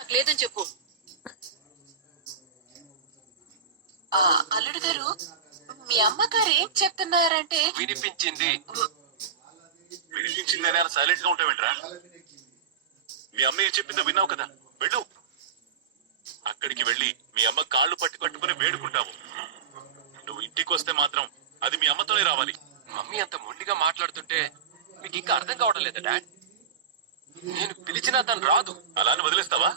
నాకు లేదని చెప్పు. అల్లుడు గారు, మీ అమ్మగారు ఏం చెప్తున్నారంటే వినిపించింది అని సైలెంట్ గా ఉంటావేంట్రా? మీ అమ్మ ఏం చెప్పిందో విన్నావు కదా, వెళ్ళు. అక్కడికి వెళ్ళి మీ అమ్మ కాళ్ళు పట్టుకుని వేడుకుంటావు. నువ్వు ఇంటికి వస్తే మాత్రం అది మీ అమ్మతోనే రావాలి. మమ్మీ అంత మొండిగా మాట్లాడుతుంటే మీకు ఇంకా అర్థం కావడం లేదా డాడ్? నేను పిలిచినా తను రాదు. అలానే వదిలేస్తావా?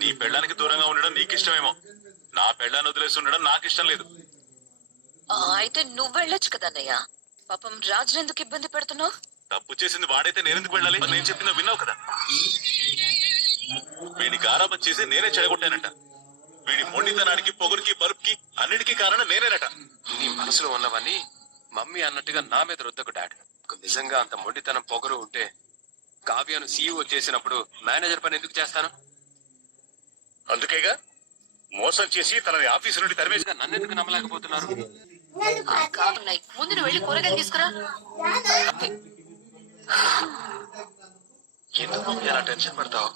నీ పెళ్ళానికి దూరంగా ఉండడం నీకిష్టమేమో, నా పెళ్ళాన్ని వదిలేసి ఉండడం నాకిష్టం లేదు. అయితే నువ్వు వెళ్ళొచ్చు కదన్నయ్య. పాపం రాజు ఎందుకు ఇబ్బంది పెడుతున్నావు? తప్పు చేసింది వాడైతే నేనెందుకు వెళ్ళాలి? నేను చెప్పిందో విన్నావు కదా. వీడి గారాబం చేసి నేనే చెడగొట్టానంట. వీడి మొండితనానికి, పొగురికి, బరుపుకి అన్నిటికీ కారణం నేనేనట. నీ మనసులో ఉన్నవన్నీ మమ్మీ అన్నట్టుగా నా మీద రుద్దకు డాడ్. నిజంగా అంత మొండితనం పొగరు ఉంటే కావ్యను సీఈఓ చేసినప్పుడు మేనేజర్ పని ఎందుకు చేస్తాను? అందుకేగా మోసం చేసి తనని ఆఫీసు నుండి తరిమేసి. నన్ను ఎందుకు నమ్మలేకపోతున్నారు? కావున్నాయి, ముందు నువ్వు వెళ్ళి కూరగాయలు తీసుకురా. ఎందుకు మమ్మీ అలా టెన్షన్ పడతావు?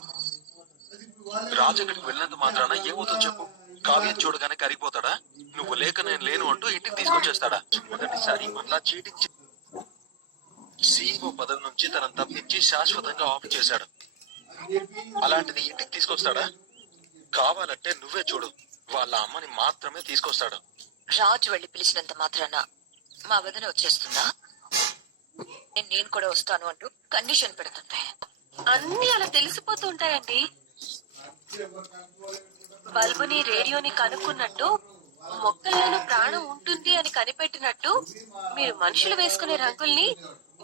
రాజు ఇక్కడికి వెళ్ళినంత మాత్రాన ఏమవుతుందో చెప్పు. కావ్యం చూడగానే కరిగిపోతాడా? నువ్వు లేక నేను లేను అంటూ ఇంటికి తీసుకొచ్చేస్తాడా? మొదటిసారి మళ్ళా చీటింగ్ సీఈఓ పదవి నుంచి తనను తప్పించి శాశ్వతంగా ఆఫ్ చేశాడు. అలాంటిది ఇంటికి తీసుకొస్తాడా? కావాలంటే నువ్వే చూడు, వాళ్ళ అమ్మని మాత్రమే తీసుకొస్తాడు. రాజు వెళ్ళి పిలిచినంత మాత్రాన మా వదిన వచ్చేస్తుందా? నేను కూడా వస్తాను అంటూ కండిషన్ పెడుతుంది. అన్ని అలా తెలిసిపోతూ ఉంటాయండి. బల్బుని, రేడియోని కనుక్కున్నట్టు, మొక్కల్లోనూ ప్రాణం ఉంటుంది అని కనిపెట్టినట్టు మీరు మనుషులు వేసుకునే రంగుల్ని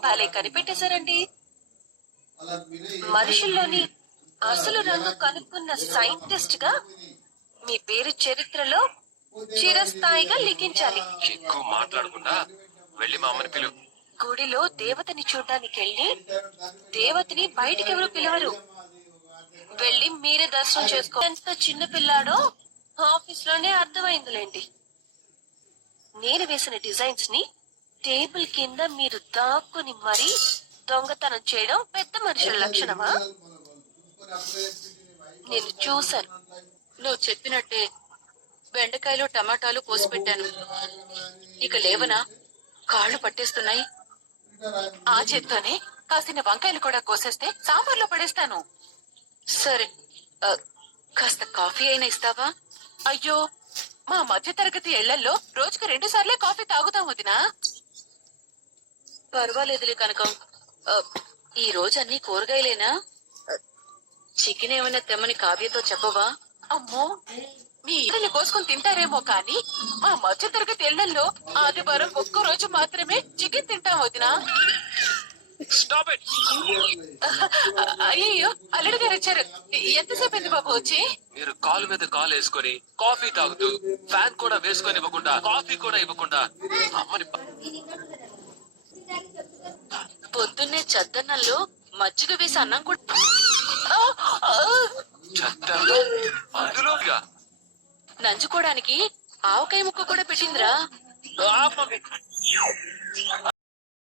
భలే కనిపెట్టేశారండి. మనుషుల్లోని అసలు రంగు కనుక్కున్న సైంటిస్ట్ గా మీ పేరు చరిత్రలో చిరస్థాయిగా లిఖించాలి. ఎక్కువ మాట్లాడకుండా వెళ్ళి మా అమ్మని పిలువు. గుడిలో దేవతని చూడ్డానికి వెళ్ళి దేవతని బయటికి ఎవరు పిలవరు. వెళ్ళి మీరే దర్శనం చేసుకో. ఎంత చిన్న పిల్లాడో ఆఫీస్ లోనే అర్థమైందిలేండి. నేను వేసిన డిజైన్స్ ని టేబుల్ కింద మీరు దాక్కుని మరీ దొంగతనం చేయడం పెద్ద మనుషుల లక్షణమా? నేను చూశాను. నువ్వు చెప్పినట్టే బెండకాయలు, టమాటాలు కోసి పెట్టాను. ఇక లేవనా? కాళ్ళు పట్టేస్తున్నాయి. ఆ చేత్తోనే కాసిన వంకాయలు కూడా కోసేస్తే సాంబార్లో పడేస్తాను. సరే, కాస్త కాఫీ అయినా ఇస్తావా? అయ్యో, మా మధ్య తరగతి ఇళ్లలో రోజుకు 2 సార్లే కాఫీ తాగుతాం వదినా. పర్వాలేదులే కనకం. ఈ రోజు అన్ని కూరగాయలేనా? చికెన్ ఏమైనా తెమ్మని కావ్యతో చెప్పవా? అమ్మో, మీ ఇళ్ళని కోసుకుని తింటారేమో కానీ మా మధ్య తరగతి ఇళ్లలో ఆదివారం ఒక్క రోజు మాత్రమే చికెన్ తింటాం వదినా. Stop it. అయ్యో, అల్లుడు గారు వచ్చారు. ఎంతసేపు అయింది బాబు వచ్చి? మీరు కాలు మీద కాలు వేసుకొని కాఫీ తాగుతూ ఫ్యాన్ కూడా వేసుకొని ఇవ్వకుండా, కాఫీ కూడా ఇవ్వకుండా అమ్మని పొద్దున్నే చద్దన్నంలో మజ్జిగ వేసి అన్నం కూడా అందులోగా నంచుకోవడానికి ఆవకాయ ముక్క కూడా పెట్టిందిరా.